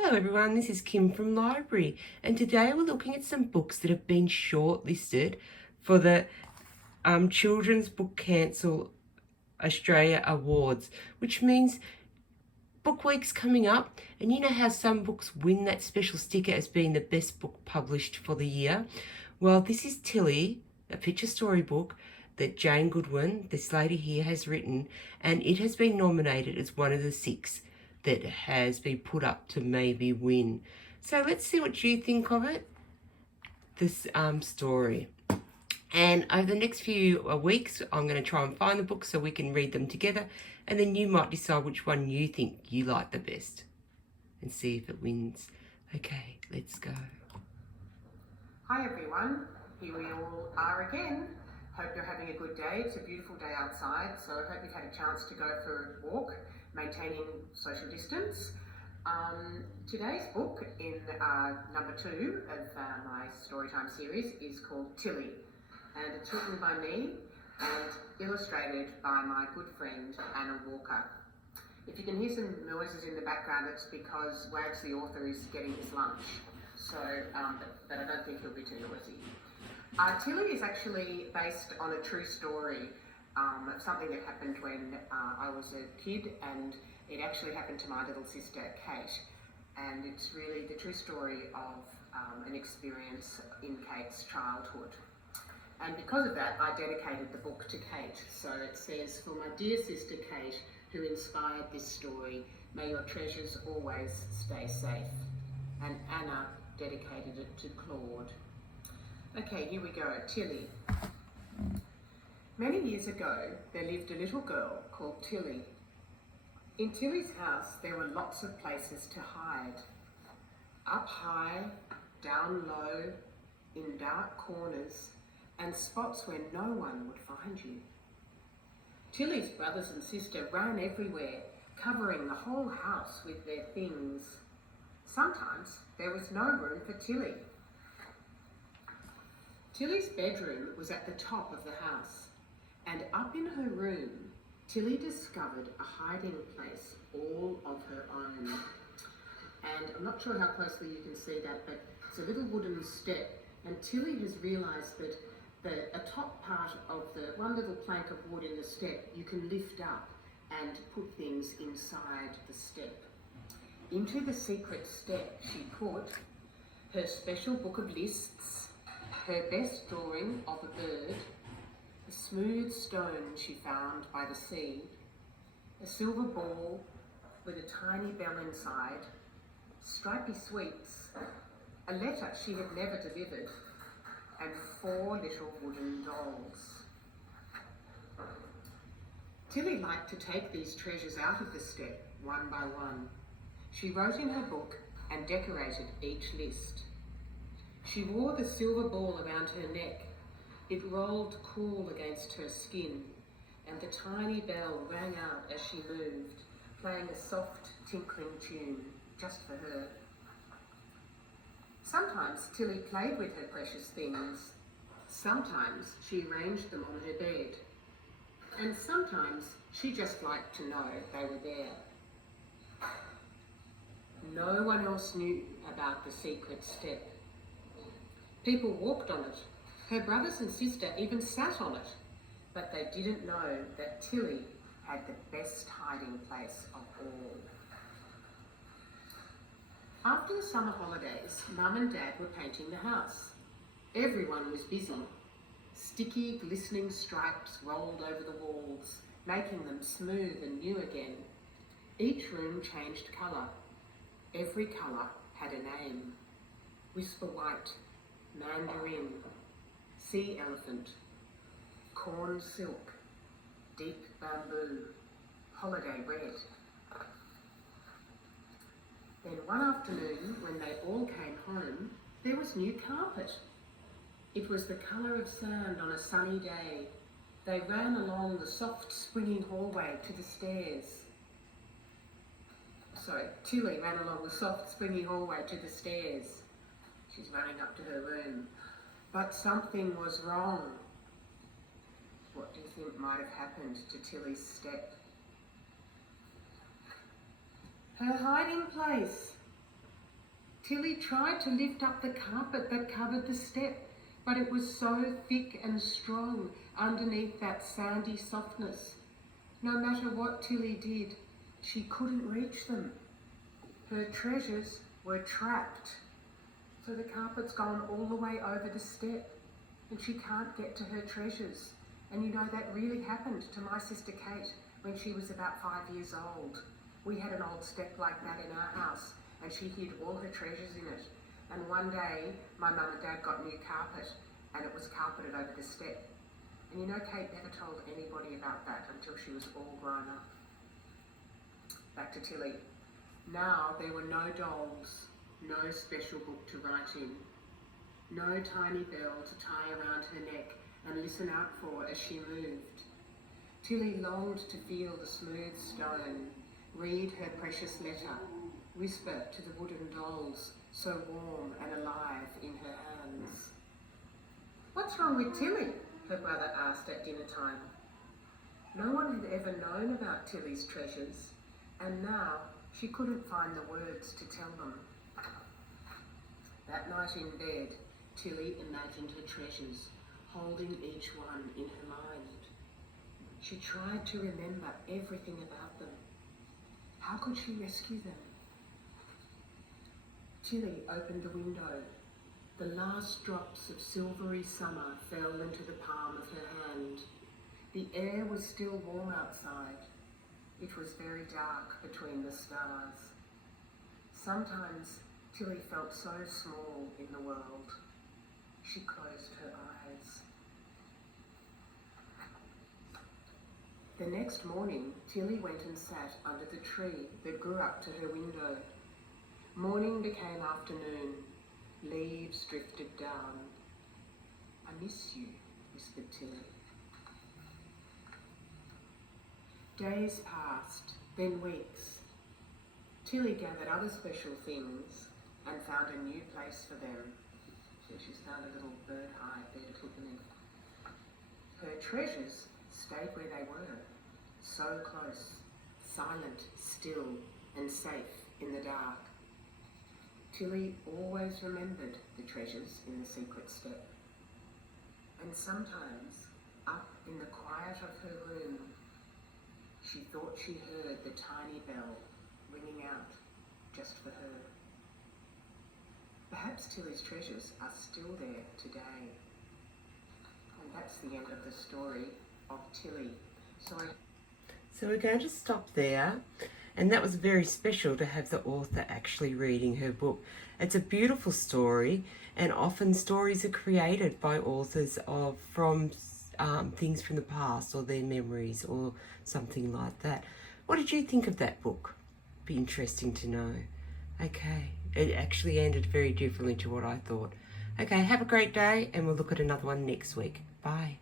Hello everyone, this is Kim from Library, and today we're looking at some books that have been shortlisted for the Children's Book Council Australia Awards, which means Book Week's coming up, and you know how some books win that special sticker as being the best book published for the year? Well, this is Tilly, a picture story book that Jane Goodwin, this lady here, has written, and it has been nominated as one of the 6 that has been put up to maybe win. So let's see what you think of it, this story. And over the next few weeks, I'm going to try and find the books so we can read them together, and then you might decide which one you think you like the best and see if it wins. Okay, let's go. Hi everyone, here we all are again. Hope you're having a good day. It's a beautiful day outside, so I hope you've had a chance to go for a walk, maintaining social distance. Today's book in number 2 of my Storytime series is called Tilly, and it's written by me and illustrated by my good friend Anna Walker. If you can hear some noises in the background, it's because Wags the author is getting his lunch, so but I don't think he'll be too noisy. Tilly is actually based on a true story of something that happened when I was a kid, and it actually happened to my little sister Kate, and it's really the true story of an experience in Kate's childhood. And because of that, I dedicated the book to Kate. So it says, "For my dear sister Kate, who inspired this story, may your treasures always stay safe." And Anna dedicated it to Claude. Okay, here we go. Tilly. Many years ago, there lived a little girl called Tilly. In Tilly's house, there were lots of places to hide. Up high, down low, in dark corners, and spots where no one would find you. Tilly's brothers and sister ran everywhere, covering the whole house with their things. Sometimes there was no room for Tilly. Tilly's bedroom was at the top of the house, and up in her room, Tilly discovered a hiding place all of her own. And I'm not sure how closely you can see that, but it's a little wooden step, and Tilly has realised that a top part of the one little plank of wood in the step you can lift up and put things inside the step. Into the secret step she put her special book of lists, her best drawing of a bird, a smooth stone she found by the sea, a silver ball with a tiny bell inside, stripy sweets, a letter she had never delivered, and 4 little wooden dolls. Tilly liked to take these treasures out of the step one by one. She wrote in her book and decorated each list. She wore the silver ball around her neck. It rolled cool against her skin, and the tiny bell rang out as she moved, playing a soft, tinkling tune just for her. Sometimes Tilly played with her precious things. Sometimes she arranged them on her bed. And sometimes she just liked to know they were there. No one else knew about the secret step. People walked on it. Her brothers and sister even sat on it. But they didn't know that Tilly had the best hiding place of all. After the summer holidays, Mum and Dad were painting the house. Everyone was busy. Sticky, glistening stripes rolled over the walls, making them smooth and new again. Each room changed colour. Every colour had a name. Whisper white, mandarin, sea elephant, corn silk, deep bamboo, holiday red. Then one afternoon, when they all came home, there was new carpet. It was the colour of sand on a sunny day. They ran along the soft, springy hallway to the stairs. Tilly ran along the soft, springy hallway to the stairs. She's running up to her room. But something was wrong. What do you think might have happened to Tilly's step? Her hiding place. Tilly tried to lift up the carpet that covered the step, but it was so thick and strong underneath that sandy softness. No matter what Tilly did, she couldn't reach them. Her treasures were trapped. So the carpet's gone all the way over the step and she can't get to her treasures. And you know, that really happened to my sister Kate when she was about 5 years old. We had an old step like that in our house and she hid all her treasures in it. And one day my mum and dad got new carpet and it was carpeted over the step. And you know, Kate never told anybody about that until she was all grown up. Back to Tilly. Now there were no dolls, no special book to write in, no tiny bell to tie around her neck and listen out for as she moved. Tilly longed to feel the smooth stone, read her precious letter, whisper to the wooden dolls, so warm and alive in her hands. "What's wrong with Tilly?" her brother asked at dinner time. No one had ever known about Tilly's treasures, and now she couldn't find the words to tell them. That night in bed, Tilly imagined her treasures, holding each one in her mind. She tried to remember everything about them. How could she rescue them? Tilly opened the window. The last drops of silvery summer fell into the palm of her hand. The air was still warm outside. It was very dark between the stars. Sometimes Tilly felt so small in the world. She closed her eyes. The next morning, Tilly went and sat under the tree that grew up to her window. Morning became afternoon. Leaves drifted down. "I miss you," whispered Tilly. Days passed, then weeks. Tilly gathered other special things and found a new place for them. So she's found a little bird hive there to put them in. Her treasures stayed where they were, so close, silent, still, and safe in the dark. Tilly always remembered the treasures in the secret step. And sometimes, up in the quiet of her room, she thought she heard the tiny bell ringing out just for her. Perhaps Tilly's treasures are still there today. And that's the end of the story of Tilly. So we're going to stop there. And that was very special to have the author actually reading her book. It's a beautiful story, and often stories are created by authors from things from the past or their memories or something like that. What did you think of that book? Be interesting to know. Okay, it actually ended very differently to what I thought. Okay, have a great day, and we'll look at another one next week. Bye.